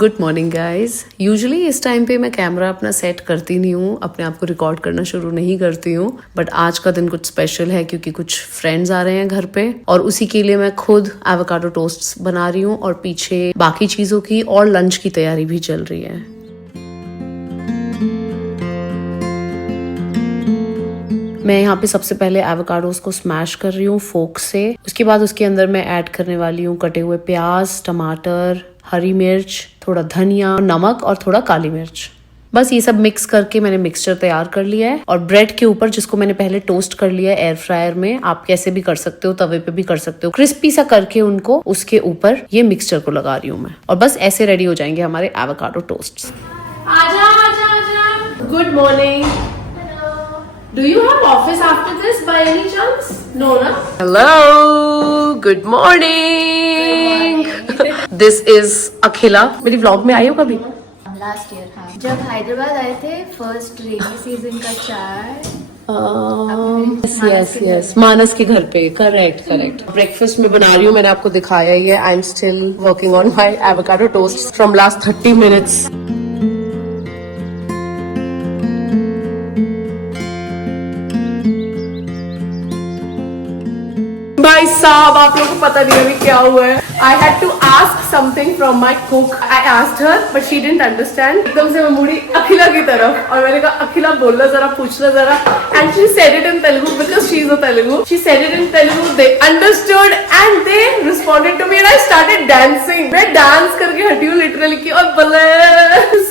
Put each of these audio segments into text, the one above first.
Good morning guys. Usually इस time पे मैं कैमरा अपना सेट करती नहीं हूँ, अपने आप को रिकॉर्ड करना शुरू नहीं करती हूँ, बट आज का दिन कुछ स्पेशल है क्योंकि कुछ फ्रेंड्स आ रहे हैं घर पे और उसी के लिए मैं खुद एवोकाडो टोस्ट्स बना रही हूँ और पीछे बाकी चीजों की और लंच की तैयारी भी चल रही है। मैं यहाँ पे सबसे पहले एवोकाडोस को स्मैश कर रही हूँ फोक से। उसके बाद उसके अंदर मैं ऐड करने वाली हूँ कटे हुए प्याज, टमाटर, हरी मिर्च, थोड़ा धनिया, नमक और थोड़ा काली मिर्च। बस ये सब मिक्स करके मैंने मिक्सचर तैयार कर लिया है और ब्रेड के ऊपर, जिसको मैंने पहले टोस्ट कर लिया है एयर फ्रायर में, आप कैसे भी कर सकते हो, तवे पे भी कर सकते हो, क्रिस्पी सा करके उनको उसके ऊपर ये मिक्सचर को लगा रही हूँ मैं। और बस ऐसे रेडी हो जाएंगे हमारे एवोकाडो टोस्ट्स। आजा आजा आजा। Good morning. Do you have office after this by any chance? No, na? Hello, good morning. This is Akhila. मेरी व्लॉग में आई हो कभी? लास्ट ईयर हाँ, जब हैदराबाद आए थे फर्स्ट रेनी सीजन का चाय। यस मानस के घर पे। करेक्ट। ब्रेकफास्ट में बना रही हूँ, मैंने आपको दिखाया ही है। आई am still working on my avocado toast from last 30 minutes. भाई साहब, आप लोगों को पता नहीं अभी क्या हुआ है। I had to ask something from my cook. I asked her, but she didn't understand. एकदम से मैं मुड़ी अखिला की तरफ और मैंने कहा अखिला बोलना जरा, पूछना जरा। And she said it in Telugu because she is a Telugu. She said it in Telugu. They understood and they responded to me and I started dancing. मैं डांस करके हटी हूँ लिटरली की और बल्ले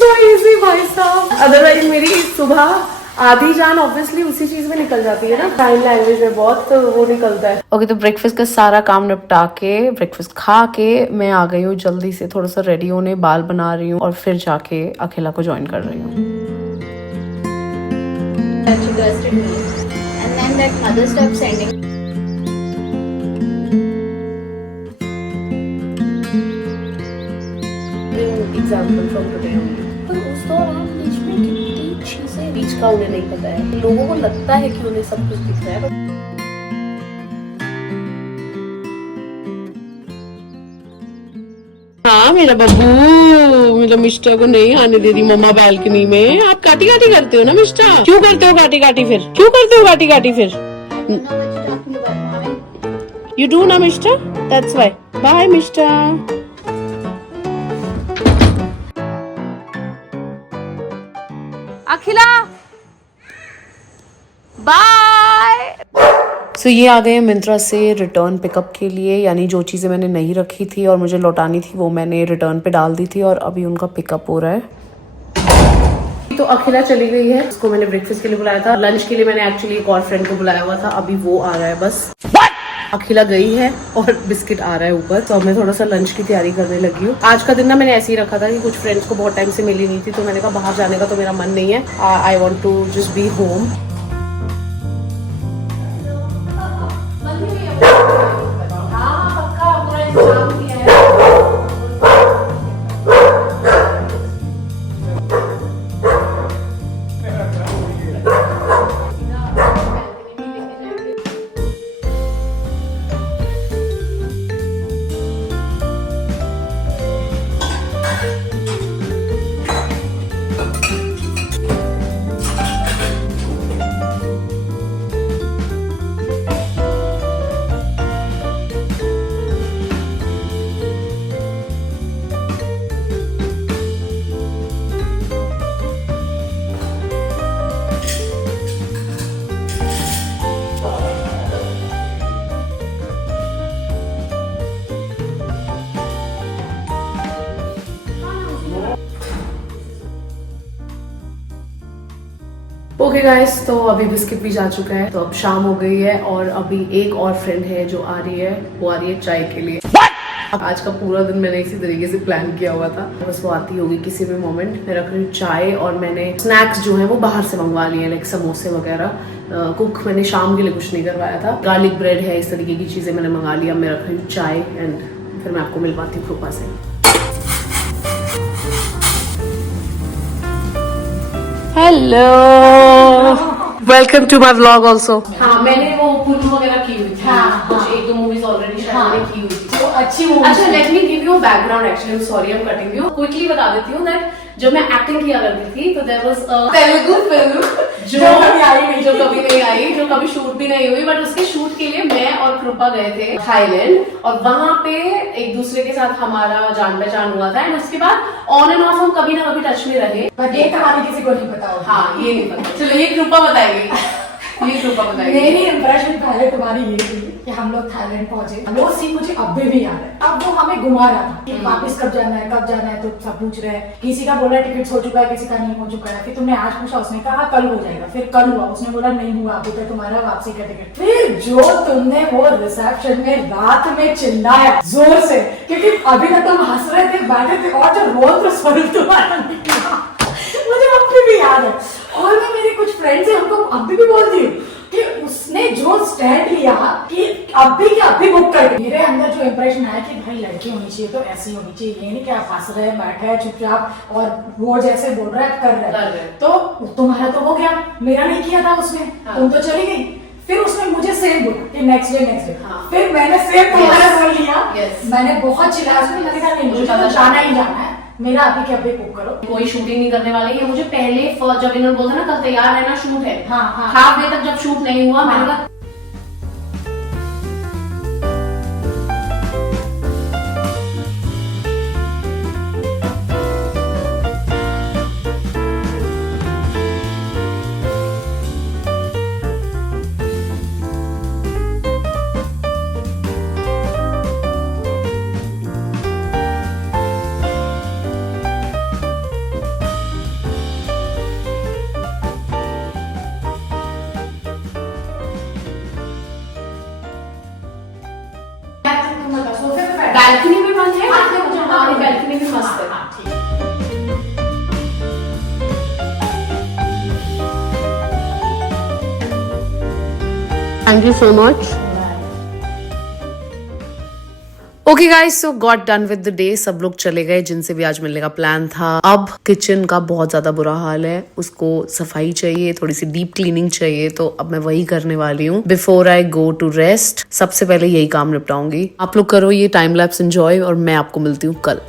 so easy भाई साहब। Otherwise मेरी सुबह आधी जान ऑब्वियसली उसी चीज में निकल जाती है ना, साइन लैंग्वेज में बहुत वो निकलता है। ओके, तो ब्रेकफास्ट का सारा काम निपटा के, ब्रेकफास्ट खा के मैं आ गई हूँ जल्दी से थोड़ा सा रेडी होने, बाल बना रही हूँ और फिर जाके अखिला को ज्वाइन कर रही हूँ। एग्जाम्पल फ्रॉम टुडे पर उस दौरान बीच में कितनी चीजें बीच का उन्हें नहीं पता है। लोगों को लगता है कि उन्हें सब कुछ दिख रहा है। हाँ मेरा बब्बू, मेरा मिस्टर को नहीं आने दे रही मम्मा बालकनी में। आप काटी काटी करते हो ना मिस्टर? क्यों करते हो काटी काटी फिर? क्यों करते हो काटी काटी फिर? यू डू ना mister, that's why. Bye mister. Akhila bye. So ये आ गए मिंत्रा से रिटर्न पिकअप के लिए, यानी जो चीजें मैंने नहीं रखी थी और मुझे लौटानी थी वो मैंने रिटर्न पे डाल दी थी और अभी उनका पिकअप हो रहा है। तो अखिला चली गई है, उसको मैंने ब्रेकफास्ट के लिए बुलाया था। लंच के लिए मैंने एक्चुअली एक और फ्रेंड को बुलाया हुआ था, अभी वो आ रहा है बस। अखिला गई है और बिस्किट आ रहा है ऊपर, तो अब मैं थोड़ा सा लंच की तैयारी करने लगी हूँ। आज का दिन ना मैंने ऐसे ही रखा था कि कुछ फ्रेंड्स को बहुत टाइम से मिली नहीं थी, तो मैंने कहा बाहर जाने का तो मेरा मन नहीं है, I want to just be home. Okay guys, तो अभी बिस्किट भी जा चुका है, तो अब शाम हो गई है और अभी एक और फ्रेंड है जो आ रही है, वो आ रही है चाय के लिए। आज का पूरा दिन मैंने इसी तरीके से प्लान किया हुआ था, बस वो आती होगी किसी भी मोमेंट। मैं रख रही हूँ चाय और मैंने स्नैक्स जो है वो बाहर से मंगवा लिए हैं, लाइक समोसे वगैरह। कुक मैंने शाम के लिए कुछ नहीं करवाया था। गार्लिक ब्रेड है, इस तरीके की चीजें मैंने मंगा लिया। मैं रख रही हूँ चाय एंड फिर मैं आपको मिलवाती हूँ कृपा से। Hello, welcome to my vlog also. हाँ, मैंने वो फिल्म वगैरह की हुई थी। हाँ, कुछ एक दो मूवीज ऑलरेडी शायद की हुई थी। तो अच्छा अच्छी मूवी। अच्छा, let me give you background actually, sorry I am cutting you, quickly बता देती हूँ दैट जब मैं एक्टिंग किया करती थी तो there was a Telugu film जो कभी नहीं आई, जो कभी शूट भी नहीं हुई, बट उसके शूट के लिए मैं और कृपा गए थे थाईलैंड, और वहां पे एक दूसरे के साथ हमारा जान पहचान हुआ था, एंड उसके बाद ऑन एंड ऑफ हम कभी ना कभी टच में रहे। बट ये कहानी किसी को नहीं पता होगी। हाँ, ये नहीं पता। चलो, ये कृपा बताएगी, ये कृपा बताएगी। मेरी इंप्रेशन पहले तुम्हारी ये थी कि हम लोग थाईलैंड पहुंचे, वो सीन मुझे अब भी याद है। अब वो हमें घुमा रहा था कि वापस कब जाना है, तो सब पूछ रहे हैं, किसी का बोला टिकट हो चुका है, किसी का नहीं हो चुका है। फिर तुमने आज पूछा, उसने कहा कल हो जाएगा, फिर कल हुआ, उसने बोला नहीं हुआ अभी तक तुम्हारा वापसी का टिकट। फिर जो तुमने वो रिसेप्शन में रात में चिल्लाया जोर से, क्योंकि अभी तक हम हंस रहे थे, बैठे थे, और जो रोल स्वरूप तुम्हारा निकला मुझे अब भी याद है। और मैं मेरे कुछ फ्रेंड्स हैं, उनको अभी भी बोलती हूँ कि उसने जो स्टैंड लिया कि अभी बुक कर। मेरे अंदर जो इंप्रेशन आया कि भाई लड़की होनी चाहिए तो ऐसी होनी चाहिए, ये नहीं कि आप हंस रहे हैं, बैठे हैं चुपचाप, और वो जैसे बोल रहा है कर रहे हैं। तो तुम्हारा तो हो गया, मेरा नहीं किया था उसने। हाँ। तुम तो चली गई। फिर उसने मुझे सेम बोला कि नेक्स्ट डे। हाँ। फिर मैंने सेम तुम्हारा बोल लिया। मैंने बहुत चिल्लाया, उसने मैंने कहा नहीं, मुझे तो जाना ही जाना है, मेरा अभी के अभी बुक करो। कोई शूटिंग नहीं करने वाले, ये मुझे पहले जब इन्होंने बोला ना कल तैयार रहना शूट है, हाँ। हाफ डे तक जब शूट नहीं हुआ, मैंने कहा बैल्कनी में बंद है। हमारी बैल्कनी भी मस्त है। Thank you so much. Okay guys, so got done with the day. सब लोग चले गए जिनसे भी आज मिलने का प्लान था। अब किचन का बहुत ज्यादा बुरा हाल है, उसको सफाई चाहिए, थोड़ी सी डीप क्लीनिंग चाहिए, तो अब मैं वही करने वाली हूँ before I go to rest. सबसे पहले यही काम निपटाऊंगी। आप लोग करो ये टाइम लैप्स एंजॉय, और मैं आपको मिलती हूँ कल।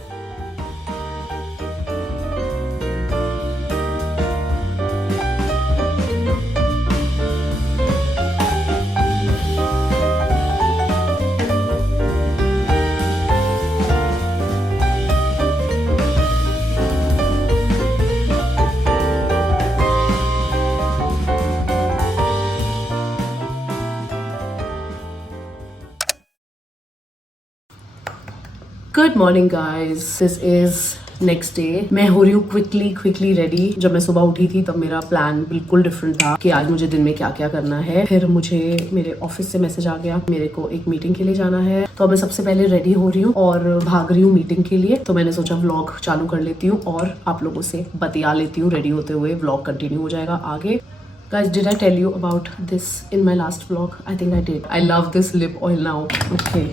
Good morning guys, this is next day. मैं हो रही हूँ क्विकली रेडी। जब मैं सुबह उठी थी तब मेरा प्लान बिल्कुल डिफरेंट था कि आज मुझे दिन में क्या क्या करना है। फिर मुझे मेरे ऑफिस से मैसेज आ गया, मेरे को एक मीटिंग के लिए जाना है, तो मैं सबसे पहले रेडी हो रही हूँ और भाग रही हूँ मीटिंग के लिए। तो मैंने सोचा व्लॉग चालू कर लेती हूँ और आप लोगों से बतिया लेती हूँ। रेडी होते हुए व्लॉग कंटिन्यू हो जाएगा आगे। Guys, did I tell you about this in my last vlog? I think I did. I love this lip oil now. Okay.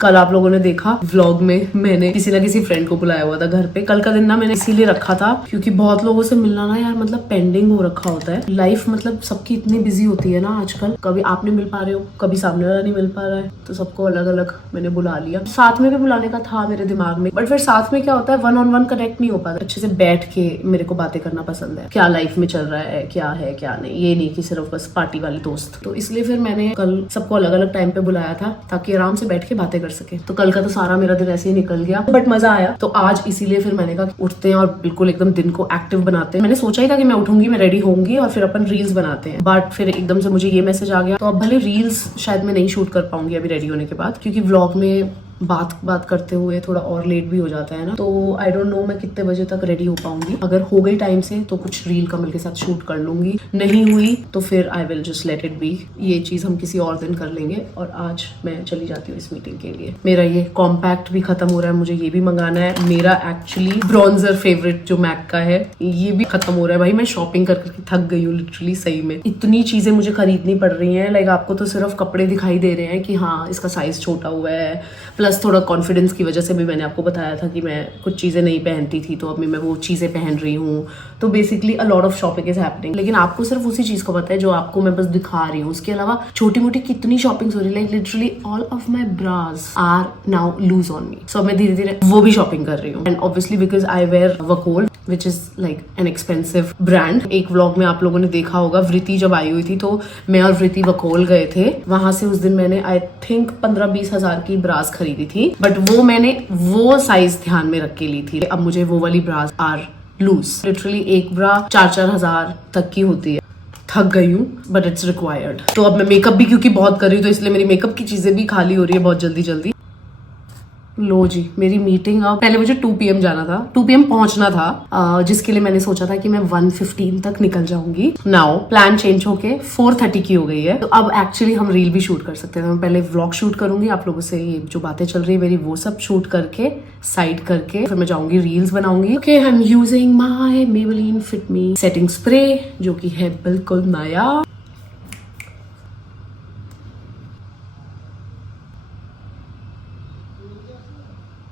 कल आप लोगों ने देखा व्लॉग में मैंने किसी ना किसी फ्रेंड को बुलाया हुआ था घर पे। कल का दिन ना मैंने इसीलिए रखा था क्योंकि बहुत लोगों से मिलना ना यार मतलब पेंडिंग हो रखा होता है। लाइफ मतलब सबकी इतनी बिजी होती है ना आजकल, कभी आप नहीं मिल पा रहे हो, कभी सामने वाला नहीं मिल पा रहा है, तो सबको अलग अलग मैंने बुला लिया। साथ में भी बुलाने का था मेरे दिमाग में, बट फिर साथ में क्या होता है, 1-on-1 कनेक्ट नहीं हो पाता अच्छे से बैठ के। मेरे को बातें करना पसंद है, क्या लाइफ में चल रहा है, क्या है क्या नहीं, ये नहीं कि सिर्फ बस पार्टी वाले दोस्त। तो इसलिए फिर मैंने कल सबको अलग अलग टाइम पे बुलाया था ताकि आराम से बैठ के बातें कर सके। तो कल का तो सारा मेरा दिन ऐसे ही निकल गया, बट मजा आया। तो आज इसीलिए फिर मैंने कहा उठते हैं और बिल्कुल एकदम दिन को एक्टिव बनाते हैं। मैंने सोचा ही था कि मैं उठूंगी, मैं रेडी होंगी और फिर अपन रील्स बनाते हैं, बट फिर एकदम से मुझे ये मैसेज आ गया। तो अब भले रील्स शायद मैं नहीं शूट कर पाऊंगी अभी रेडी होने के बाद, क्योंकि व्लॉग में बात करते हुए थोड़ा और लेट भी हो जाता है ना। तो आई डोंट नो मैं कितने बजे तक रेडी हो पाऊंगी। अगर हो गई टाइम से तो कुछ रील कमल के साथ शूट कर लूंगी, नहीं हुई तो फिर I will just let it be. ये चीज हम किसी और दिन कर लेंगे। और आज मैं चली जाती हूँ इस मीटिंग के लिए। मेरा ये कॉम्पैक्ट भी खत्म हो रहा है, मुझे ये भी मंगाना है। मेरा एक्चुअली ब्रॉन्जर फेवरेट जो मैक का है ये भी खत्म हो रहा है। भाई मैं शॉपिंग करके थक गई हूँ लिटरली, सही में इतनी चीजें मुझे खरीदनी पड़ रही है। लाइक आपको तो सिर्फ कपड़े दिखाई दे रहे हैं कि हाँ इसका साइज छोटा हुआ है, प्लस प्लस थोड़ा कॉन्फिडेंस की वजह से भी मैंने आपको बताया था कि मैं कुछ चीजें नहीं पहनती थी, तो अभी मैं वो चीजें पहन रही हूँ। तो basically a lot of shopping is happening, लेकिन आपको सिर्फ उसी चीज को पता है जो आपको मैं बस दिखा रही हूँ। उसके अलावा छोटी मोटी कितनी शॉपिंग हो रही है, like literally all of my bras are now loose on me. So मैं धीरे धीरे वो भी शॉपिंग कर रही हूँ। And obviously because I wear वकोल which is like an expensive brand. एक व्लॉग में आप लोगों ने देखा होगा, वृति जब आई हुई थी तो मैं और वृति वकोल गए थे। वहां से उस दिन मैंने आई थिंक 15-20 हजार की ब्रास खरीदी थी, बट वो मैंने वो साइज ध्यान में रख के ली थी। अब मुझे वो वाली ब्रास आर लूज। लिटरली एक ब्रा 4-4 हजार तक की होती है। थक गई हूँ बट इट्स रिक्वायर्ड। तो अब मैं मेकअप भी क्योंकि बहुत कर रही हूँ तो इसलिए मेरी मेकअप की चीजें भी खाली हो रही है बहुत जल्दी जल्दी। लो जी, मेरी मीटिंग अब पहले मुझे 2 PM जाना था, 2 PM पहुंचना था, जिसके लिए मैंने सोचा था कि मैं 1:15 तक निकल जाऊंगी। नाउ प्लान चेंज होके 4:30 की हो गई है। तो अब एक्चुअली हम रील भी शूट कर सकते हैं। मैं पहले व्लॉग शूट करूंगी, आप लोगों से ये जो बातें चल रही है मेरी वो सब शूट करके साइड करके फिर मैं जाऊंगी रील्स बनाऊंगी। Okay, I am using my Maybelline fit me setting spray जो कि है बिल्कुल नया।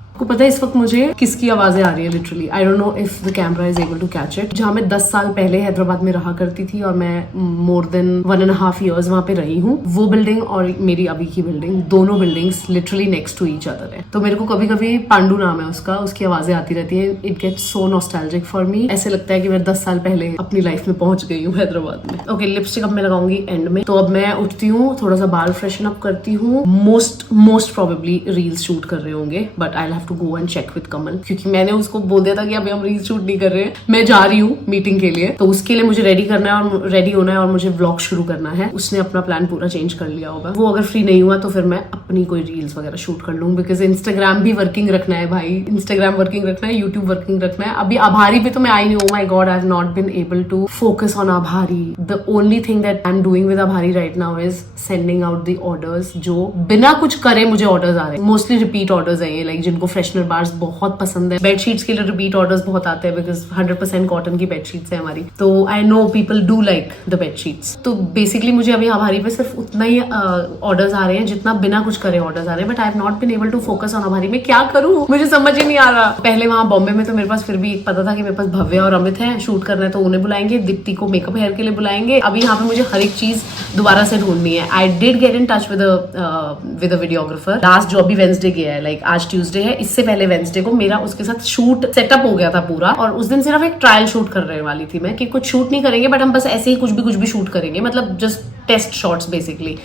आपको पता है इस वक्त मुझे किसकी आवाजें आ रही है? Literally I don't know if the camera is able to catch it. जहां मैं 10 साल पहले हैदराबाद में रहा करती थी और मैं मोर देन 1.5 years वहां पे रही हूँ, वो बिल्डिंग और मेरी अभी की बिल्डिंग, दोनों buildings literally next to each other है। तो मेरे को कभी कभी पांडू नाम है उसका, उसकी आवाजें आती रहती है। It gets so nostalgic for me. ऐसे लगता है कि मैं 10 साल पहले अपनी लाइफ में पहुंच गई हूँ हैदराबाद में। ओके, लिपस्टिक अब मैं लगाऊंगी एंड में। तो अब मैं उठती हूँ, थोड़ा सा बाल फ्रेशन अप करती हूँ। मोस्ट प्रोबेबली रील्स शूट कर रहे होंगे, but I have to go and check with Kamal, क्योंकि मैंने उसको बोल दिया था कि अभी हम रील शूट नहीं कर रहे हैं, मैं जा रही हूँ मीटिंग के लिए। तो उसके लिए मुझे रेडी करना है और रेडी होना है और मुझे व्लॉग शुरू करना है। उसने अपना प्लान पूरा चेंज कर लिया होगा। वो अगर फ्री नहीं हुआ तो फिर मैं अपनी कोई रील्स वगैरह शूट कर लूँ, बिकॉज इंस्टाग्राम भी वर्किंग रखना है भाई। इंस्टाग्राम वर्किंग रखना है, यूट्यूब वर्किंग रखना है। अभी आभारी पे तो मैं आई नहीं। Oh my god, I have not been able to focus on Aabhari. The only thing that I am doing with Aabhari right now is sending out the orders, जो बिना कुछ करे मुझे ऑर्डर्स आ रहे हैं। मोस्टली रिपीट ऑर्डर्स है ये, लाइक जिनको फ्रेशनर बार्स बहुत पसंद है। बेडशीट्स के लिए रिपीट ऑर्डर्स बहुत आते हैं बिकॉज 100% कॉटन की बेडशीट्स है हमारी। तो I know people do like the bedsheets. तो बेसिकली मुझे अभी आभारी पे सिर्फ उतना ही ऑर्डर्स आ रहे हैं जितना बिना कुछ करे ऑर्डर्स आ रहे हैं। But I have not been able to focus on आभारी। में क्या करूं मुझे समझ ही नहीं आ रहा। पहले वहां बॉम्बे में तो मेरे पास फिर भी पता था कि मेरे पास भव्या और अमित है, शूट करना है तो उन्हें बुलाएंगे, दीप्ति को मेकअप हेयर के लिए बुलाएंगे। अभी यहाँ पे मुझे हर एक चीज दोबारा से ढूंढनी है। I did get in touch with a videographer last, जो अभी वेंसडे गया है, लाइक आज ट्यूसडे है, इससे पहले वेंसडे को मेरा उसके साथ शूट सेटअप हो गया था पूरा। और उस दिन सिर्फ एक ट्रायल शूट करने वाली थी मैं, कि कुछ शूट नहीं करेंगे बट हम बस ऐसे ही कुछ भी शूट करेंगे, मतलब जस्ट टेस्ट शॉट्स बेसिकली,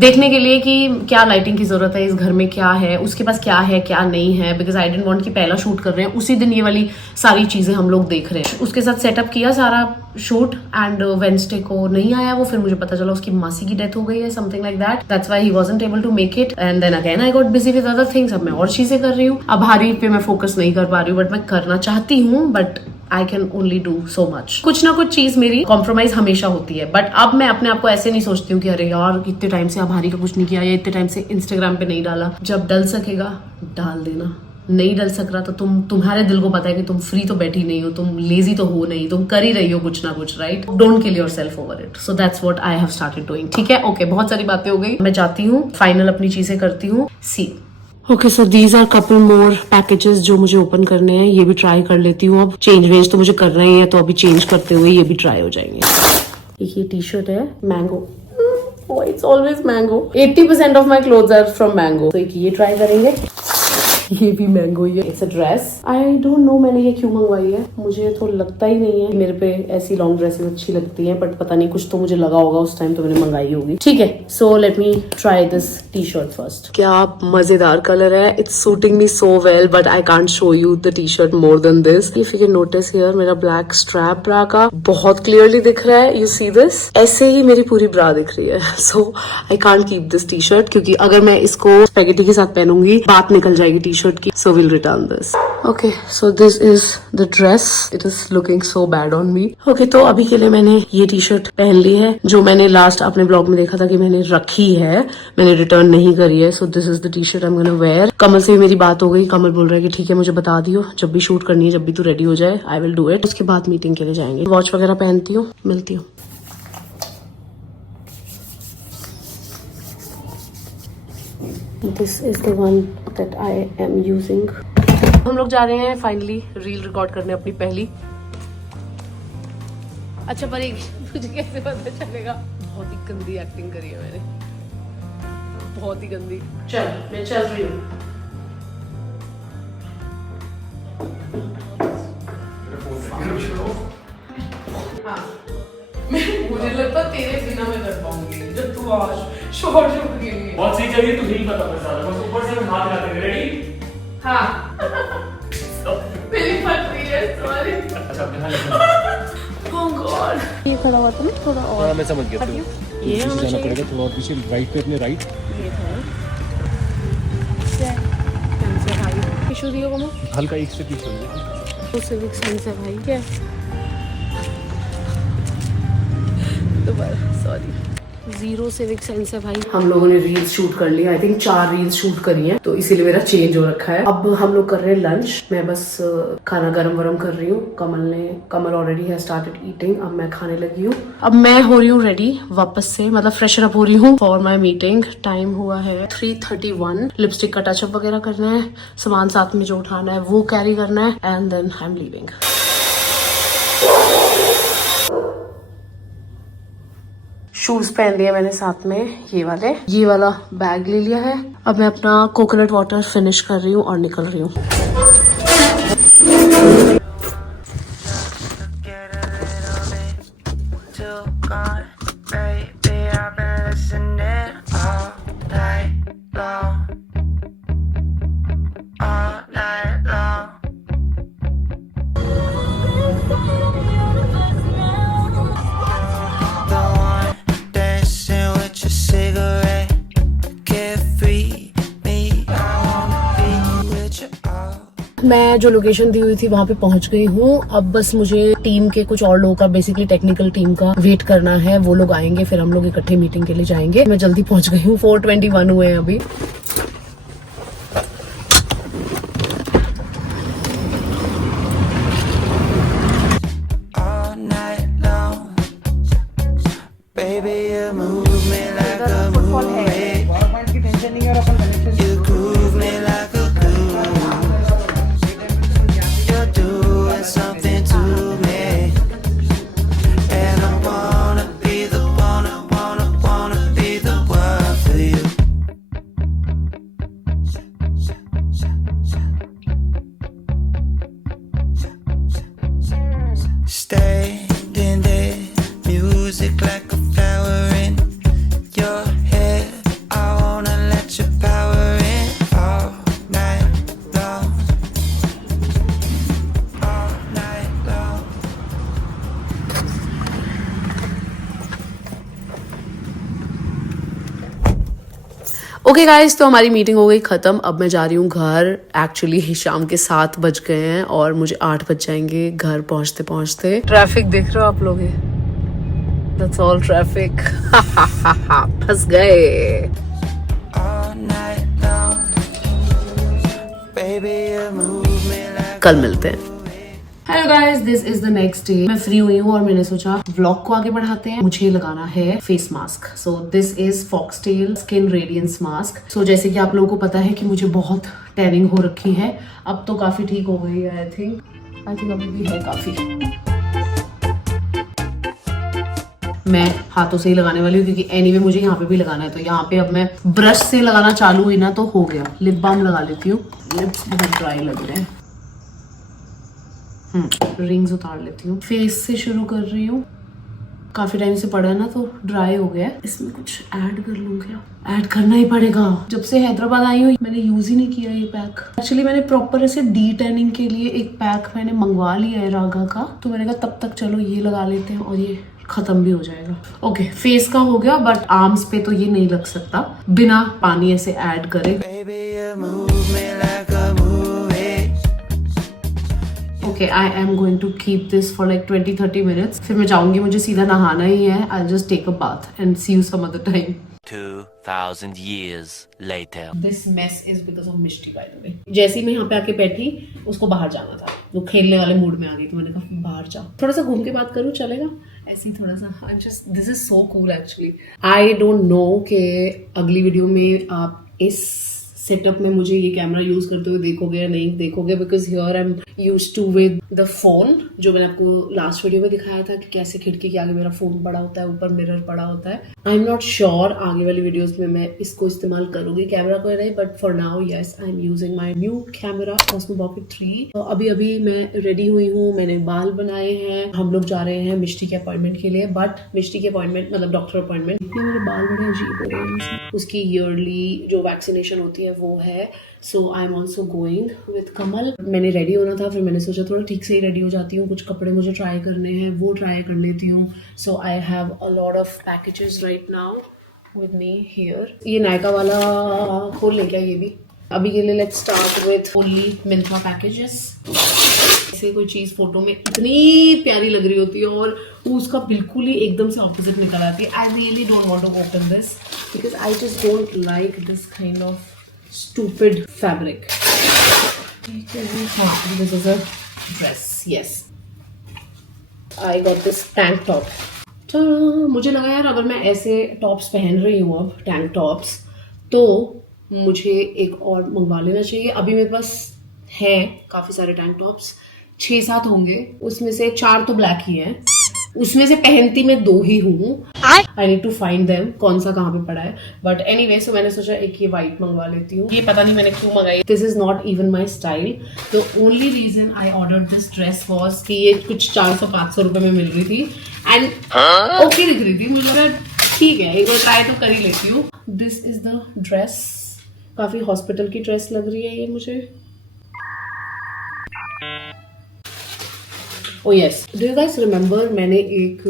देखने के लिए कि क्या लाइटिंग की जरूरत है, इस घर में क्या है, उसके पास क्या है क्या नहीं है। बिकॉज आई डिडंट वांट कि पहला शूट कर रहे हैं उसी दिन ये वाली सारी चीजें हम लोग देख रहे हैं। उसके साथ सेटअप किया सारा शूट एंड वेंसडे को नहीं आया वो। फिर मुझे पता चला उसकी मासी की डेथ हो गई है, something like that. That's why he wasn't able to make it. And then again I got busy with other things. अब मैं और चीजें कर रही हूँ। अब आभारी पे मैं फोकस नहीं कर पा रही हूँ, बट मैं करना चाहती हूँ, but I can only do so much. कुछ ना कुछ चीज मेरी कॉम्प्रोमाइज हमेशा होती है। बट अब मैं अपने आप को ऐसे नहीं सोचती हूँ कि अरे यार इतने टाइम से आभारी का कुछ नहीं किया या इतने टाइम से इंस्टाग्राम पे नहीं डाला। जब डल सकेगा डाल देना, नहीं डल सक रहा तो तुम्हारे दिल को पता है कि तुम फ्री तो बैठी नहीं हो, तुम लेजी तो हो नहीं, तुम कर ही रही हो कुछ ना कुछ, right? Don't kill yourself over it. So that's what I have started doing. ठीक है, ओके, बहुत सारी बातें हो गई। मैं जाती हूँ, फाइनल अपनी चीजें करती हूँ। See okay, so these are couple more packages जो मुझे ओपन करने हैं। ये भी ट्राई कर लेती हूँ। अब चेंज वेंज तो मुझे कर रहे हैं, तो अभी चेंज करते हुए ये भी ट्राई हो जाएंगे। ये टी शर्ट है Mango. It's always Mango. 80% of my clothes are from Mango. तो एक ये ट्राई करेंगे। ये भी मैंगो ही है। It's a dress. I don't no मैंने ये क्यों मंगवाई है, मुझे तो लगता ही नहीं है मेरे पे ऐसी लॉन्ग ड्रेसेस अच्छी लगती हैं, बट पता नहीं कुछ तो मुझे लगा होगा उस टाइम, तो मैंने मंगाई होगी। ठीक है, so let me try this T shirt first. क्या मजेदार कलर है। It's suiting me so well, but I can't show you the T-shirt more than this. If you can notice here, मेरा ब्लैक स्ट्रैप ब्रा का बहुत clearly दिख रहा है। You see this, ऐसे ही मेरी पूरी ब्रा दिख रही है। So I can't keep this T shirt, क्योंकि अगर मैं इसको स्पैगेटी के साथ पहनूंगी बात निकल जाएगी टी शर्ट की। So we'll return this. Okay, so this is the dress. It is looking so bad on me. Okay, तो अभी के लिए मैंने ये टी शर्ट पहन ली है, जो मैंने लास्ट अपने ब्लॉग में देखा था कि मैंने रखी है, मैंने रिटर्न नहीं करी है। So this is the t-shirt I'm gonna wear. कमल से भी मेरी बात हो गई। कमल बोल रहा है कि ठीक है, मुझे बता दियो जब भी शूट करनी है, जब भी तू रेडी हो जाए, I will do it. उसके बाद मीटिंग के लिए जाएंगे। वॉच वगैरह पहनती हूँ, मिलती हूँ। This is the one that I am using. हम लोग जा रहे हैं फाइनली रील रिकॉर्ड करने अपनी पहली। अच्छा पर एक मुझे कैसे पता चलेगा? बहुत ही गंदी एक्टिंग करी है मैंने, बहुत ही गंदी। चल मैं चल रही हूँ। हाँ मुझे लगता तेरे बिना मैं कर पाऊंगी जब तू आज शॉर्ट शूट करेंगे। बहुत सही चलिए, तू नहीं पता बस ज्यादा, बस ऊपर से हम हाथ लगाते हैं। रेडी? हाँ मेरी फट है, सॉरी। अच्छा अपने हाथ लगा। Oh God। ये खड़ा हुआ था ना थोड़ा और। हाँ मैं समझ गया। ये होना जाना चाहिए। पड़ेगा थोड़ा और पीछे, राइट पे अपने राइट। ये है सेंस है भाई। किशोर दियो को हल्का एक से पीछे हो जाए। तो सिविक सेंस है भाई। क्या दोबारा सॉरी, जीरो सिविक सेंस है भाई। हम लोगों ने रील्स शूट कर ली, आई थिंक 4 रील्स शूट करी हैं, तो इसीलिए मेरा चेंज हो रखा है। अब हम लोग कर रहे हैं लंच। मैं बस खाना गरम वरम कर रही हूँ। कमल ऑलरेडी है स्टार्टेड ईटिंग। अब मैं खाने लगी हूँ। अब मैं हो रही हूँ रेडी वापस से, मतलब फ्रेशन अप हो रही हूँ फॉर माई मीटिंग। टाइम हुआ है 3:31। लिपस्टिक का टचअप वगैरह करना है, सामान साथ में जो उठाना है वो कैरी करना है, and then I am leaving. Shoes पहन लिया मैंने साथ में, ये वाला बैग ले लिया है। अब मैं अपना कोकोनट वाटर फिनिश कर रही हूँ और निकल रही हूँ। मैं जो लोकेशन दी हुई थी वहाँ पे पहुंच गई हूँ। अब बस मुझे टीम के कुछ और लोगों का, बेसिकली टेक्निकल टीम का वेट करना है। वो लोग आएंगे फिर हम लोग इकट्ठे मीटिंग के लिए जाएंगे। मैं जल्दी पहुंच गई हूँ। 4:21 हुए हैं अभी। Standing there, music like a flower in your head. I wanna let your power in all night long, all night long. Okay guys, तो हमारी मीटिंग हो गई खत्म। अब मैं जा रही हूँ घर। एक्चुअली शाम के 7 बज गए हैं और मुझे 8 बज जाएंगे घर पहुंचते पहुंचते। ट्रैफिक देख रहे हो आप लोग? That's all traffic. फंस गए। All night long. Baby, you move me like कल मिलते हैं। Hello guys, this is the next day. मैं फ्री हुई हूँ और मैंने सोचा व्लॉग को आगे बढ़ाते हैं। मुझे लगाना है face mask. So this is foxtail skin radiance mask. So जैसे कि आप लोगों को पता है कि मुझे बहुत टैनिंग हो रखी है। अब तो काफी ठीक हो गई है। आई थिंक अभी भी है काफी। मैं हाथों से ही लगाने वाली हूँ क्योंकि एनीवे मुझे यहाँ पे भी लगाना है। तो यहाँ पे अब मैं ब्रश से लगाना चालू हुई ना तो हो गया। लिप बाम लगा लेती हूँ। लिप्स बहुत ड्राई लग रहे हैं। रिंग्स उतार लेती हूँ। फेस से शुरू कर रही हूँ। काफी टाइम से पड़ा है ना तो ड्राई हो गया है। इसमें कुछ ऐड कर लूँ क्या? ऐड करना ही पड़ेगा। जब से हैदराबाद आई हूँ मैंने यूज ही नहीं किया ये पैक। एक्चुअली मैंने प्रॉपर ऐसे डी टैनिंग के लिए एक पैक मैंने मंगवा लिया है रागा का। तो मैंने कहा तब तक चलो ये लगा लेते हैं और ये खत्म भी हो जाएगा। ओके, फेस का हो गया बट आर्म्स पे तो ये नहीं लग सकता बिना पानी ऐसे ऐड करे। baby, you move me like a movie. Okay, I am going to keep this for like 20-30 minutes. फिर मैं जाऊंगी, मुझे सीधा नहाना ही है। I'll just take a bath and see you some other time. 2000 years later. This mess is because of Mishti, by the way. जैसे ही मैं यहाँ पे आके बैठी, उसको बाहर जाना था। वो खेलने वाले मूड में आ गई तो मैंने कहा बाहर जाओ, थोड़ा सा घूम के बात करूँ, चलेगा? ऐसे ही थोड़ा सा। This is so cool actually. I don't know कि अगली वीडियो में आप इस सेटअप में मुझे ये कैमरा यूज करते हुए देखोगे या नहीं देखोगे, because here I am used to with the phone, जो मैंने आपको लास्ट वीडियो में दिखाया था कि कैसे खिड़की के आगे मेरा फोन पड़ा होता है, ऊपर मिरर पड़ा होता है। आई एम नॉट श्योर आगे वाली वीडियोस में मैं इसको इस्तेमाल करूंगी कैमरा को नहीं, but for now yes I am using my new camera Osmo Pocket 3। अभी अभी मैं रेडी हुई हूँ, मैंने बाल बनाए हैं, हम लोग जा रहे हैं मिष्टी के अपॉइंटमेंट के लिए, बट मिष्टी के अपॉइंटमेंट मतलब डॉक्टर अपॉइंटमेंट। मेरे बाल बड़े अजीब हो रहे हैं, उसकी ईयरली जो वैक्सीनेशन होती है वो है। So I am also going with Kamal. मैंने रेडी होना था, फिर मैंने सोचा थोड़ा ठीक से ही रेडी हो जाती हूँ, कुछ कपड़े मुझे ट्राई करने हैं वो ट्राई कर लेती हूँ। So I have a lot of packages right now with me here. ये नायका वाला खोल ले क्या ये भी? अभी के लिए let's start with only Myntra packages. ऐसे कोई चीज फोटो में इतनी प्यारी लग रही होती है और उसका बिल्कुल ही एकदम से ऑपोजिट निकल आती है। I really don't want to open this because I just don't like this kind of stupid fabric. This is a dress. Yes. I got this tank top. मुझे लगा यार अगर मैं ऐसे टॉप्स पहन रही हूँ अब टैंक टॉप्स, तो मुझे एक और मंगवा लेना चाहिए। अभी मेरे पास है काफी सारे टैंक टॉप्स, 6-7 होंगे, उसमें से 4 तो ब्लैक ही हैं, उसमें से पहनती मैं 2 ही हूँ। I need to find them, कौन सा कहाँ पे पड़ा है। बट एनीवे, सो मैंने सोचा एक ये व्हाइट मंगवा लेती हूँ। ये पता नहीं मैंने क्यों मंगाई, this is not even my style. The only reason I order this dress was कि ये कुछ 400-500 रुपए में मिल रही थी एंड ओके दिख रही थी। मुझे लगा ठीक है एक बार ट्राई तो कर ही लेती हूँ। दिस इज द ड्रेस, काफी हॉस्पिटल की ड्रेस लग रही है ये मुझे। ओ yes, do you guys remember मैंने एक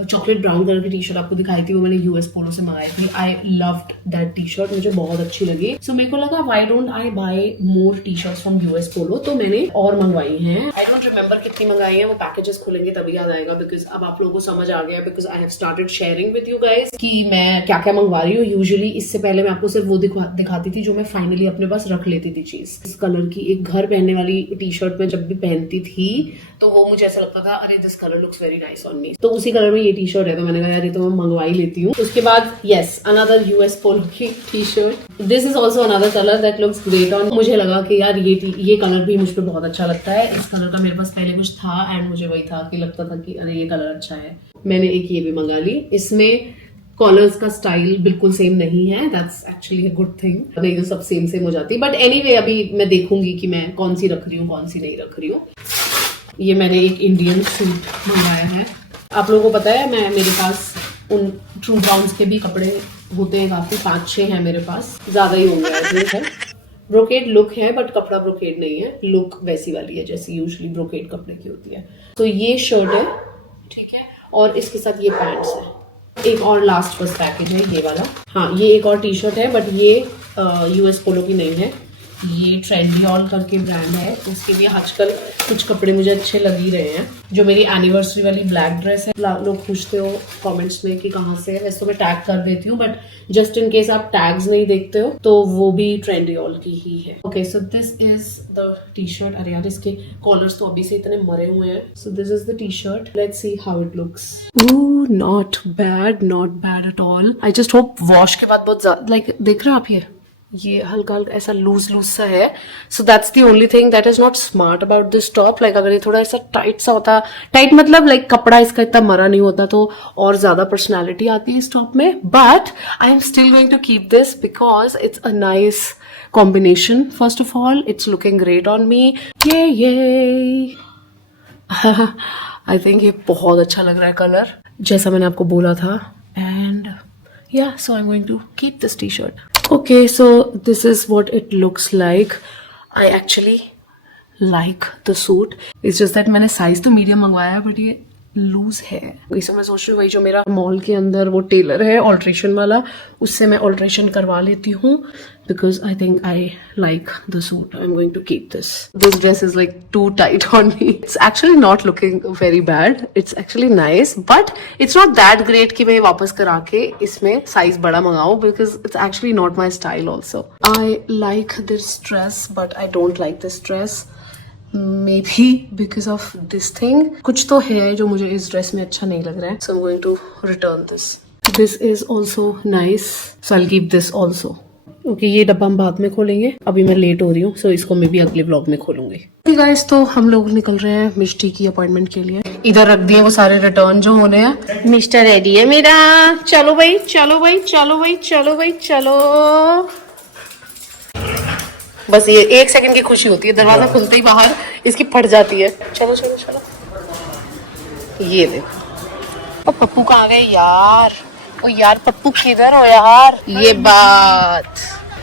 चॉकलेट ब्राउन कलर की टी शर्ट आपको दिखाई थी, वो मैंने यूएस पोलो से मंगाई थी। I loved that T-shirt, मुझे बहुत अच्छी लगी। सो मेरे को लगा why don't I buy more T-shirts from US Polo, तो मैंने और मंगवाई हैं। आई डोंट रिमेंबर कितनी मंगाई है, वो पैकेजेस खुलेंगे तभी याद आएगा, बिकॉज अब आप लोगों को समझ आ गया, because I have started sharing with you guys कि मैं क्या क्या मंगवा रही हूँ। यूजुअली इससे पहले मैं आपको सिर्फ वो दिखाती थी जो मैं फाइनली अपने पास रख लेती थी चीज। इस कलर की एक घर पहनने वाली टी शर्ट में जब भी पहनती थी तो वो मुझे ऐसा लगता था अरे this colour looks very nice on me, तो उसी कलर में ये टी शर्ट है, तो मैंने कहा यार ये तो मैं मंगवा ही लेती हूँ। उसके बाद यस, अनदर यूएस पोलो की T shirt, this is also another colour that looks great on. मुझे लगा कि यार ये कलर भी मुझ पर बहुत अच्छा लगता है। इस कलर का मेरे पास पहले कुछ था एंड मुझे वही था कि लगता था कि अरे ये कलर अच्छा है। मैंने एक ये भी मंगा ली। इसमें कॉलर्स का स्टाइल बिल्कुल सेम नहीं है, that's actually a good thing, नहीं तो सब सेम हो जाती। बट एनीवे, अभी मैं देखूंगी कि मैं कौन सी रख रही हूँ कौन सी नहीं रख रही हूँ। ये मैंने एक इंडियन सूट मंगाया है। आप लोगों को पता है मेरे पास उन ट्रू ब्राउन्स के भी कपड़े होते हैं काफी, 5-6 हैं मेरे पास, ज्यादा ही होंगे है। ब्रोकेड लुक है बट कपड़ा ब्रोकेड नहीं है, लुक वैसी वाली है जैसी यूजुअली ब्रोकेड कपड़े की होती है। तो ये शर्ट है, ठीक है, और इसके साथ ये पैंट्स है। एक और लास्ट फर्स्ट पैकेज है ये वाला। हाँ, ये एक और टी शर्ट है बट ये यूएस पोलो की नहीं है, ये ट्रेंडियोल करके ब्रांड है। उसके भी आजकल कुछ कपड़े मुझे अच्छे लग ही रहे हैं। जो मेरी एनिवर्सरी वाली ब्लैक ड्रेस है, लोग पूछते हो कमेंट्स में कि कहाँ से है, वैसे तो मैं टैग कर देती हूँ, बट जस्ट इन केस आप टैग्स नहीं देखते हो तो वो भी ट्रेंडियोल की ही है। Okay, so this is the T shirt. अरे यार इसके कॉलर्स तो अभी से इतने मरे हुए हैं। सो this is the T shirt, let's see how it looks. Not bad at all. I just hope wash के बाद बहुत लाइक देख रहे हो आप, ये हल्का हल्का ऐसा लूज सा है। So that's the only thing that is not smart about this top. Like अगर ये थोड़ा ऐसा टाइट सा होता, टाइट मतलब लाइक कपड़ा इसका इतना मरा नहीं होता, तो और ज्यादा पर्सनैलिटी आती है इस टॉप में। But I am still going to keep this because it's a nice combination. First of all it's looking great on me. ये आई थिंक ये बहुत अच्छा लग रहा है कलर, जैसा मैंने आपको बोला था। And yeah, so I'm going to keep this t-shirt. Okay, so this is what it looks like. I actually like the suit. It's just that मैंने size तो medium मंगवाया है, but ये लूज है। वैसे मैं सोच रही हूँ वही जो मेरा मॉल के अंदर वो टेलर है ऑल्ट्रेशन वाला, उससे मैं ऑल्ट्रेशन करवा लेती हूँ, because I think I like the suit. I am going to keep this. This dress is like too tight on me. It's actually not looking very bad, it's actually nice, but it's not that great कि मैं वापस करा के इसमें size बड़ा मंगाऊं, because it's actually not my style also. I like this dress but I don't like this dress, maybe because of this thing. कुछ तो है जो मुझे इस ड्रेस में अच्छा नहीं लग रहा है, so I am going to return this. This is also nice, so I will keep this also. Okay ये डब्बा हम बाद में खोलेंगे, अभी मैं लेट हो रही हूँ, सो इसको मैं भी अगले व्लॉग में खोलूंगी। गाइस तो हम लोग निकल रहे हैं मिष्टी की अपॉइंटमेंट के लिए। इधर रख दिए वो सारे रिटर्न जो होने हैं। मिस्टर रेडी है मेरा, चलो भाई चलो भाई चलो भाई चलो भाई चलो। बस ये 1 सेकंड की खुशी होती है, दरवाजा खुलते ही बाहर इसकी फट जाती है। चलो चलो चलो, ये देखो। ओ पप्पू कहाँ गए यार, ओ यार पप्पू किधर हो यार। ये बात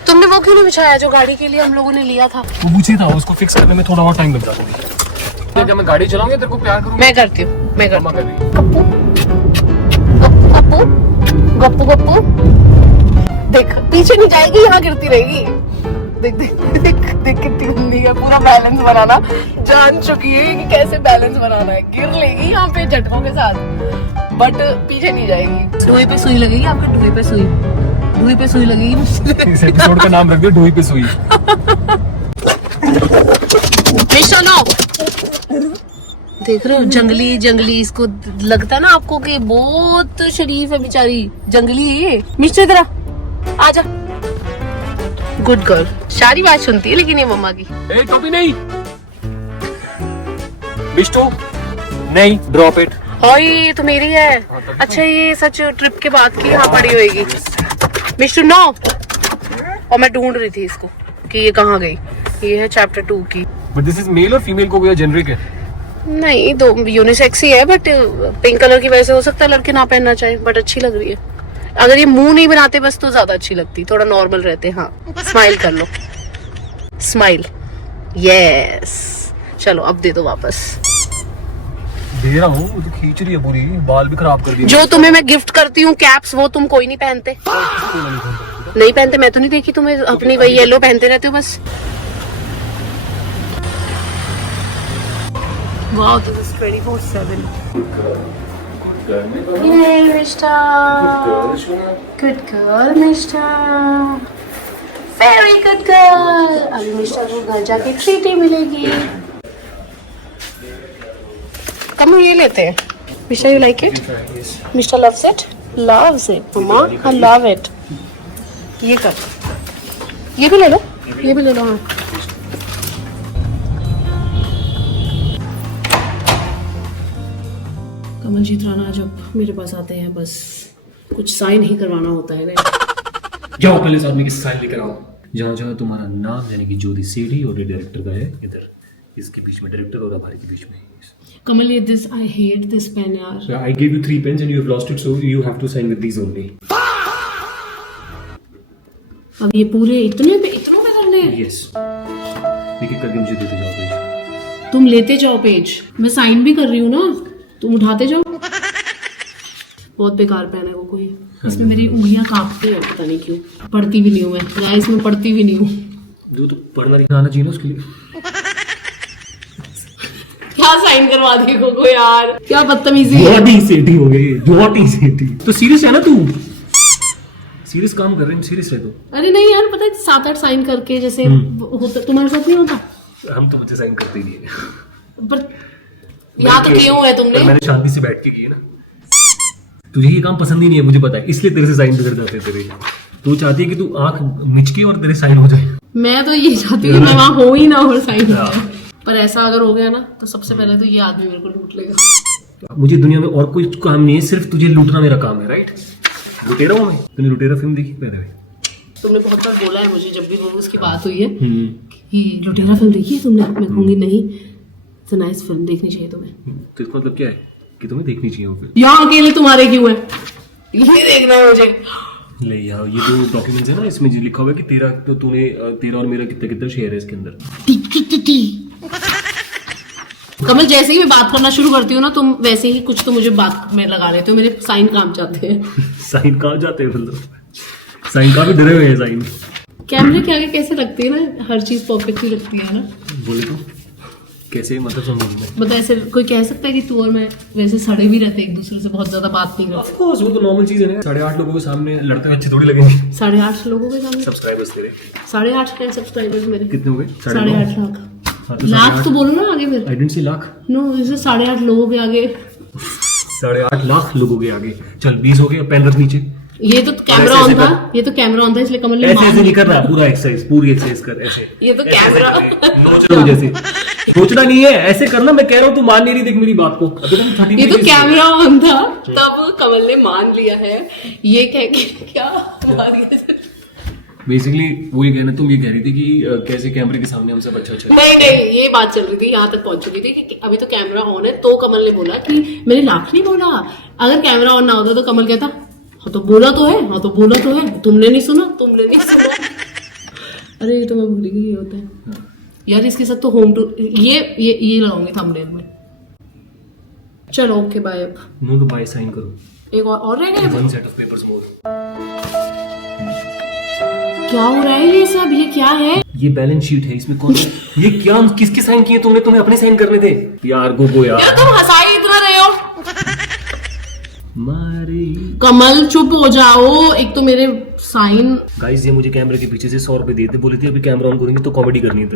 तुमने वो क्यों नहीं बिछाया जो गाड़ी के लिए हम लोगों ने लिया था? वो मुझे था, उसको फिक्स करने में थोड़ा और टाइम लग जाता है। जब मैं गाड़ी चलाऊंगा तेरे को प्यार करूंगा। मैं करती हूँ, मैं करती मम्मा कर रही है। हूँ। गप्पू गप्पू गप्पू देख, पीछे नहीं जाएगी, यहाँ गिरती रहेगी। देख देख देख देख कितनी गंदी है, पूरा बैलेंस बनाना जान चुकी है कि कैसे बैलेंस बनाना है। गिर लेगी यहाँ पे झटकों के साथ, बट पीछे नहीं जाएगी। डोई पे सुई लगेगी आपके, डोई पे सुई, डोई पे सुई लगेगी। इस एपिसोड का नाम रख दो ढोई पे सुई। देख रहे हो जंगली जंगली, इसको लगता है ना आपको कि बहुत शरीफ है बेचारी, जंगली है ये। मिस्टर इधर आ जा, गुड गर्ल। सारी बात सुनती है लेकिन ये मम्मा की। ए टोपी नहीं, बिष्टू नहीं, ड्रॉप इट। हाँ ये तो मेरी है। अच्छा ये सच ट्रिप के बाद की यहाँ पड़ी होगी। मिस्टर नो, और मैं ढूंढ रही थी इसको कि ये कहाँ गई। ये है चैप्टर 2 की। बट दिस इज मेल और फीमेल को जेनरिक है। नहीं दो यूनिसेक्स ही है, बट पिंक कलर की वजह से हो सकता है लड़के ना पहनना चाहे, बट अच्छी लग रही है। अगर ये मुंह नहीं बनाते बस तो ज्यादा अच्छी लगती, थोड़ा नॉर्मल रहते। हाँ स्माइल कर लो, स्माइल, यस। चलो अब दे दो वापस। दे रहा हूँ, मुझे खींच रही है पूरी, बाल भी खराब कर दिए। जो तुम्हें मैं गिफ्ट करती हूँ कैप्स, वो तुम कोई नहीं पहनते। नहीं पहनते, मैं तो नहीं देखी तुम्हें अपनी, वही येलो पहनते रहते हो बस। Wow, this is 24/7. Yay, Mishta. Good girl, Mishta. Very good girl. अभी मिस्टर को घर जाके ट्रीट ही मिलेगी। कम ये लेते हैं। Mister you like it? Mr. loves it? Loves it. Mama, I love it. ये कर। ये भी ले लो, ये भी ले लो। हाँ। कमलजीत राणा जब मेरे पास आते हैं बस कुछ साइन ही करवाना होता है ना। जाओ पहले इस आदमी की साइन लेकर आओ। जहाँ जहाँ तुम्हारा नाम यानी कि ज्योति सेठी और डायरेक्टर का है, इधर इसके बीच में डायरेक्टर और आभारी के बीच में। कमल ये this I hate this pen यार। I gave you 3 pens and you have lost it, so you have to sign with these only. अब ये पूरे इतनों पे करने हैं? Yes. एक एक करके मुझे देते जाओ पेज। तुम लेते जाओ पेज, मैं साइन भी कर रही हूँ ना, तुम उठाते जाओ। बहुत बेकार पेन है वो कोई, इसमें मेरी उंगलियां कांपती हैं पता नहीं क्यों। पढ़ती भी नहीं हूँ मैं, गाइस मैं पढ़ती भी नहीं हूँ। जो तो पढ़ना लिखना आना चाहिए ना उसके लिए। क्या साइन करवा दी को यार, क्या बदतमीजी है। ज्योति सेठी हो गई, ज्योति सेठी। तो सीरियस है ना तू? सीरियस काम कर रहे हैं, सीरियस है तो। अरे नहीं यार, पता है 7-8 साइन करके जैसे होता, तुम्हारे साथ नहीं होता? हम तो मुझे साइन करते ही नहीं है। पर यहाँ तो क्यों है तुमने? मैंने शांति से बैठ के किए ना। तुझे ये काम पसंद ही नहीं है मुझे पता है, इसलिए तेरे से साइन बिगड़ जाते हैं तेरे। तू चाहती है कि तू आंख मिचके और तेरे साइन हो जाए। मैं तो ये चाहती हूँ कि मैं वहां हो ही ना और साइन हो जाए। पर ऐसा अगर हो गया ना तो सबसे पहले तो ये आदमी मेरे को लूट लेगा। मुझे दुनिया में और कोई काम नहीं है, सिर्फ तुझे लूटना मेरा काम है, राइट? लुटेरा हूँ मैं। तूने लुटेरा फिल्म देखी पहले? तुमने बहुत बार बोला है मुझे जब भी वो उसकी बात हुई है कि लुटेरा फिल्म देखी है तुमने? मैं कहूंगी नहीं, तो नाइस फिल्म, देखनी चाहिए तुम्हें। तो इसका मतलब क्या है कि तुम्हें देखनी चाहिए वो फिल्म? यहाँ अकेले तुम्हारे क्यों है, ये देखना है मुझे। ले यार, ये जो डॉक्यूमेंट्स है ना, इसमें जो लिखा हुआ है कि तेरा और मेरा कितना कितना शेयर है इसके अंदर। कमल जैसे ही मैं बात करना शुरू करती हूँ ना, तुम वैसे ही कुछ तो मुझे बात में लगा लेते हो, मेरे साइन काम जाते हैं। साइन कहाँ जाते हैं मतलब? साइन कहाँ भी डरे हुए हैं साइन। कैमरे के आगे कैसे लगती है ना, हर चीज परफेक्टली लगती है ना। बोले तो कैसे, मतलब समझ में मतलब ऐसे कोई कह सकता है कि तू और मैं वैसे सड़े भी रहते एक दूसरे से, बहुत ज्यादा बात नहीं करते। ऑफ कोर्स, वो तो नॉर्मल चीज है ना। 8.5 लोगों के सामने लड़ते हुए अच्छे थोड़ी लगेंगे। 8.5 लोगों के सामने सब्सक्राइबर्स तेरे 8.5 सब्सक्राइबर्स मेरे कितने हो गए? 8.5 लाख। लाख तो बोलो ना आगे फिर। आई डेंट से लाख। नो, इसे 8.5 लोगों के आगे। 8.5 लाख लोगों के आगे। चल 20 हो गए, पेन रख नीचे। ये तो कैमरा ऐसे ऑन ऐसे था, कर। ये तो कैमरा ऑन था इसलिए कमल ने ऐसे ऐसे मान नहीं करना, पूरा एक्सरसाइज, पूरी एक्सरसाइज कर ऐसे। ये तो ऐसे कैमरा ऐसे नोच लो जैसे। सोचना नहीं है, ऐसे करना। मैं कह रहा हूँ तू मान नहीं रही, देख मेरी बात को। अभी तुम 13 ये तो pages कैमरा ऑन था तब कमल ने मान लिया है ये कह के क्या बेसिकली वो ये कहना, तुम ये कह रही थी कि कैसे कैमरे के सामने हम सब अच्छा अच्छा। नहीं ये बात चल रही थी, यहाँ तक पहुंच चुकी थी कि अभी तो कैमरा ऑन है, तो कमल ने बोला कि मैंने लाख नहीं बोला, अगर कैमरा ऑन ना होता तो कमल कहता हाँ तो बोला तो है, हाँ तो बोला तो है, तुमने नहीं सुना, तुमने नहीं सुना। अरे ये तो मैं भूल गई, ये होता है यार। इसके साथ तो होम टूर ये लगाऊंगी थंबनेल में। चलो ओके बाय। अब नो तो बाय साइन करो। एक और रह गए। वन सेट ऑफ पेपर्स मोर। क्या हो रहा है ये सब, ये क्या है? ये बैलेंस शीट है, इसमें कौन ये क्या किसके साइन किए तुमने? तुम्हें अपने साइन करने थे यार। गोगो यार तुम हंसाई इतना रहे हो। मारे। कमल चुप हो जाओ, एक तो मेरे साइन। गाइस ये मुझे कैमरे के पीछे से 100 रुपए दिए थे, बोले थे अभी कैमरा ऑन करेंगे तो कॉमेडी करनी है।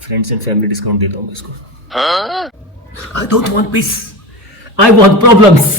फ्रेंड्स एंड फैमिली डिस्काउंट देता हूँ इसको। I don't want piece, I want problems.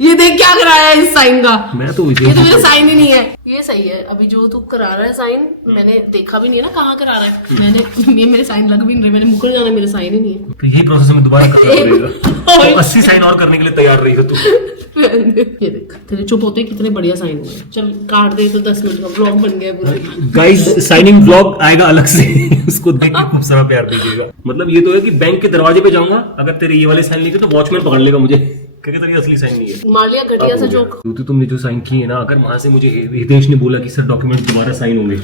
ये देख क्या कराया है इस साइन का। मैं तो ये तो मेरा साइन ही नहीं है। ये सही है, अभी जो तू करा रहा है साइन मैंने देखा भी नहीं है ना कहाँ करा रहा है। मैंने ये मेरे साइन लग भी नहीं रहे, मैंने मुकर जाना, मेरे साइन ही नहीं है। तो यही प्रोसेस में दोबारा करना पड़ेगा। तो 80 साइन और करने के लिए तैयार रही हो तू। ये देख तेरे चुप होते कितने बढ़िया साइन हुए। चल काट दे तो 10 मिनट का व्लॉग बन गया पूरा। गाइस साइनिंग व्लॉग आएगा अलग से, उसको देख के खूब सारा प्यार दीजिएगा। मतलब ये तो है कि बैंक के दरवाजे पे जाऊंगा, अगर तेरे ये वाले साइन लिखे तो वॉचमैन पकड़ लेगा मुझे, क्योंकि तेरी असली साइन नहीं है। मार लिया घटिया सा जोक। तो तुमने जो साइन किए ना, अगर वहां से मुझे हितेश ने बोला कि सर डॉक्यूमेंट दोबारा साइन होंगे,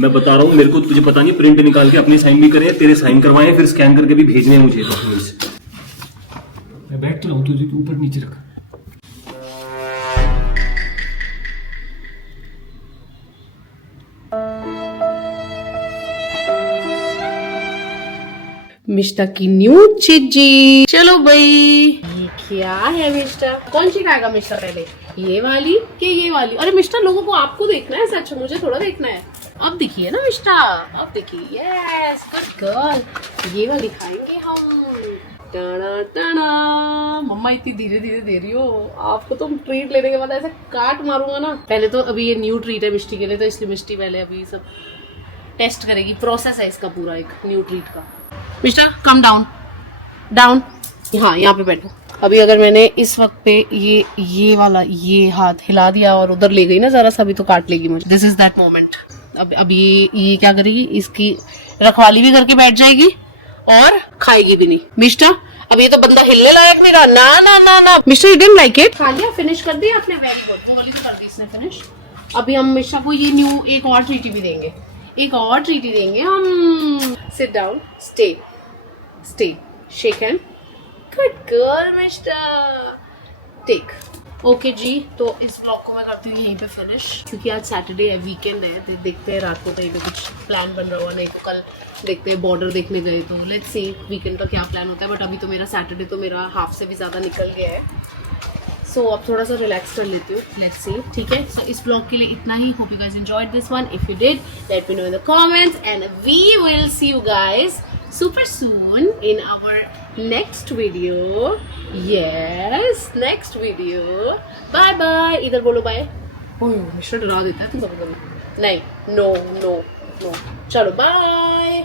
मैं बता रहा हूँ मेरे को तुझे पता नहीं, प्रिंट निकाल के अपने साइन भी करे, तेरे साइन करवाए, फिर स्कैन करके भी भेजने हैं मुझे डॉक्यूमेंट्स। मैं बैठ तो रहा हूँ, तुझे ऊपर नीचे रखा। मिष्टा की न्यू चिज्जी। चलो भाई ये क्या है मिष्टा? कौन सी खाएगा मिष्टा पहले, ये वाली कि ये वाली? अरे मिष्टा लोगों को आपको देखना है सच, मुझे थोड़ा देखना है। अब देखिए ना मिष्टा, अब देखिए। यस गुड गर्ल, ये वाली खाएंगे हम। टाना टाना। मम्मा इतनी धीरे धीरे दे रही हो, आपको तो ट्रीट लेने के बाद ऐसे काट मारूंगा ना। पहले तो अभी ये न्यू ट्रीट है मिष्टी के लिए, तो इसलिए मिष्टी पहले अभी सब टेस्ट करेगी। प्रोसेस है इसका पूरा एक न्यू ट्रीट का। मिस्टर कम डाउन डाउन, हाँ यहाँ पे बैठो। अभी अगर मैंने इस वक्त पे ये वाला ये हाथ हिला दिया और उधर ले गई ना जरा सा, अभी तो काट लेगी मुझे। This is that moment. अब ये क्या करेगी, इसकी रखवाली भी करके बैठ जाएगी और खाएगी भी नहीं। मिस्टर अब ये तो बंदा हिलने लायक नहीं रहा। ना ना ना ना mister, you didn't like it. खा लिया, फिनिश कर दिया आपने, वेरी गुड। वो वाली तो कर दी इसने फिनिश। अभी हम मिस्टर को ये न्यू एक और ट्रीटी भी देंगे, एक और ट्रीटी देंगे हम। Sit down, stay stay, shake hand. Good girl mister, take. Okay जी, तो इस ब्लॉग को मैं करती हूँ यहीं पे फिनिश, क्योंकि आज सैटरडे है, वीकेंड है। देखते हैं रात को कहीं पे कुछ प्लान बन रहा हुआ, नहीं तो कल देखते हैं बॉर्डर देखने गए तो लेट्स सी वीकेंड का क्या प्लान होता है। बट अभी तो मेरा सैटरडे तो मेरा हाफ से भी ज़्यादा निकल गया है, सो अब थोड़ा सा रिलैक्स कर लेती हूँ। लेट्स सी, ठीक है। सो इस ब्लॉग के लिए इतना ही। Hope you guys enjoyed this one. If you did, let me know in the comments and we will see you guys super soon in our next video. Yes, next video. Bye bye. इधर बोलो bye. ओह mister डरा देता है तुम कभी कभी। नहीं, no no no. चलो bye.